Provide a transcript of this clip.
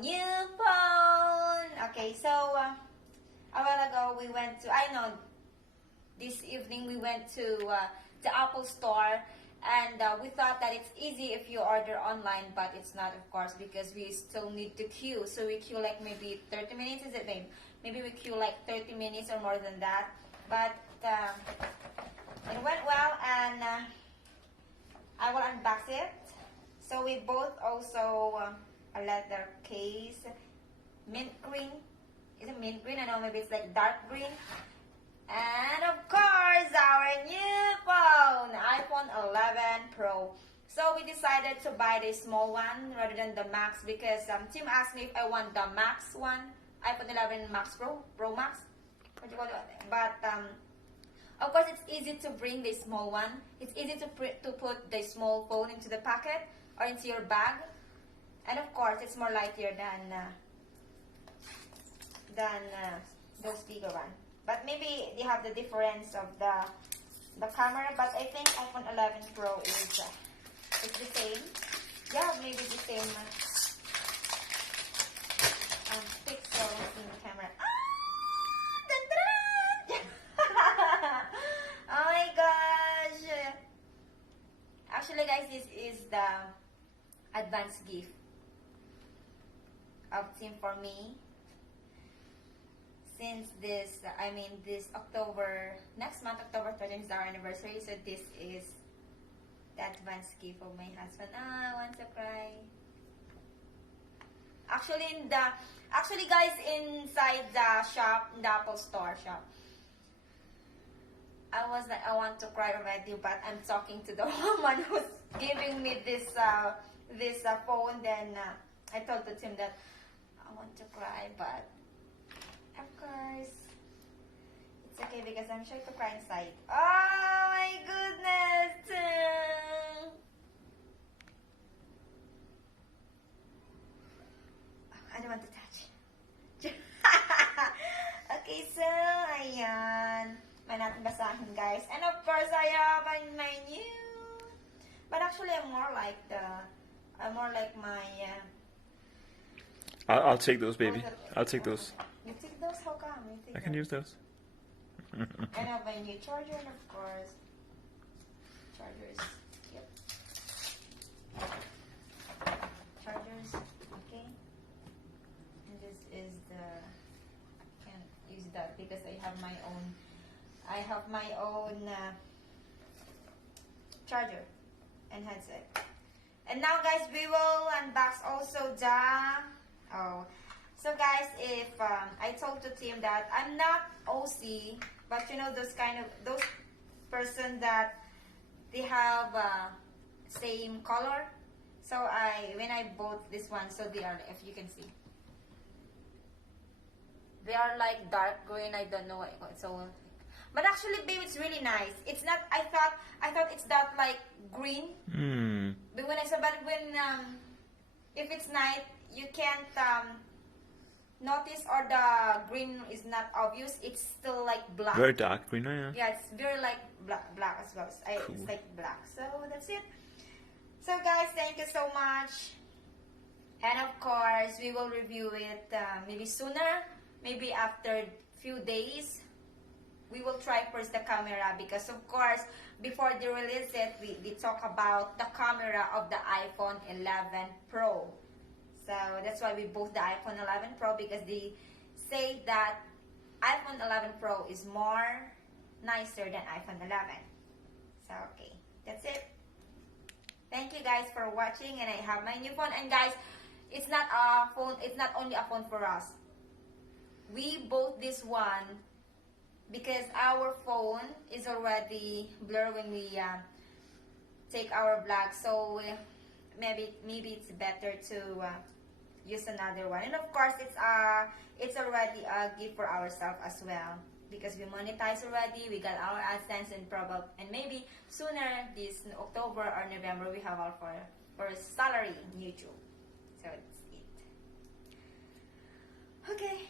new phone. Okay, so a while ago we went to, this evening we went to the Apple store, and we thought that it's easy if you order online, but it's not, of course, because we still need to queue. So we queue like maybe 30 minutes, is it, babe? Maybe we queue like 30 minutes or more than that. But it went well, and I will unbox it. So we both also a leather case, mint green. Is it mint green? I know, maybe it's like dark green. And of course, our new phone, iPhone 11 Pro. So we decided to buy the small one rather than the Max, because Tim asked me if I want the Max one, iPhone 11 Max Pro Max. What do you call it? But of course, it's easy to bring the small one. It's easy to put the small phone into the pocket or into your bag, and of course, it's more lighter than those bigger one. But maybe they have the difference of the camera. But I think iPhone 11 Pro is it's the same. Yeah, maybe the same pixels in the camera. Oh my gosh! Actually, guys, this is the advance gift of Tim for me. Since this October, next month, October 13th is our anniversary, so this is the advance gift of my husband. I want to cry. Actually, guys, inside the shop, the Apple Store shop, I was like, I want to cry already, but I'm talking to the woman who's giving me this phone. Then I told to Tim that I want to cry, but of course, it's okay because I'm sure to cry inside. Oh my goodness! I don't want to touch. Okay, so ayan. May natin basahin, guys. And of course, I have my new. But actually, I'm more like my. I'll take those, baby. I'll take those. You take those? How come? I can use those. And I have my new charger, and of course, chargers. Yep. Chargers. Okay. And this is the. I can't use that because I have my own. Charger and headset. And now, guys, we will unbox also the. So guys, if I told to Tim that I'm not OC, but you know those person that they have same color. So when I bought this one, so they are, if you can see, they are like dark green. I don't know what it's so. But actually, babe, it's really nice. It's not. I thought it's that like green. But when if it's night, you can't notice, or the green is not obvious. It's still like black. Very dark green, yeah. Yeah, it's very like black as well. Cool. It's like black. So that's it. So guys, thank you so much. And of course, we will review it maybe sooner, maybe after few days. We will try first the camera, because of course, before they release it, we talk about the camera of the iPhone 11 Pro. So that's why we bought the iPhone 11 Pro, because they say that iPhone 11 Pro is more nicer than iPhone 11. So okay, that's it. Thank you guys for watching, and I have my new phone. And guys, it's not a phone. It's not only a phone for us. We bought this one because our phone is already blurred when we take our vlog. So maybe it's better to use another one. And of course, it's already a gift for ourselves as well, because we monetize already. We got our AdSense, and maybe sooner this October or November we have our first salary in YouTube. So that's it. Okay.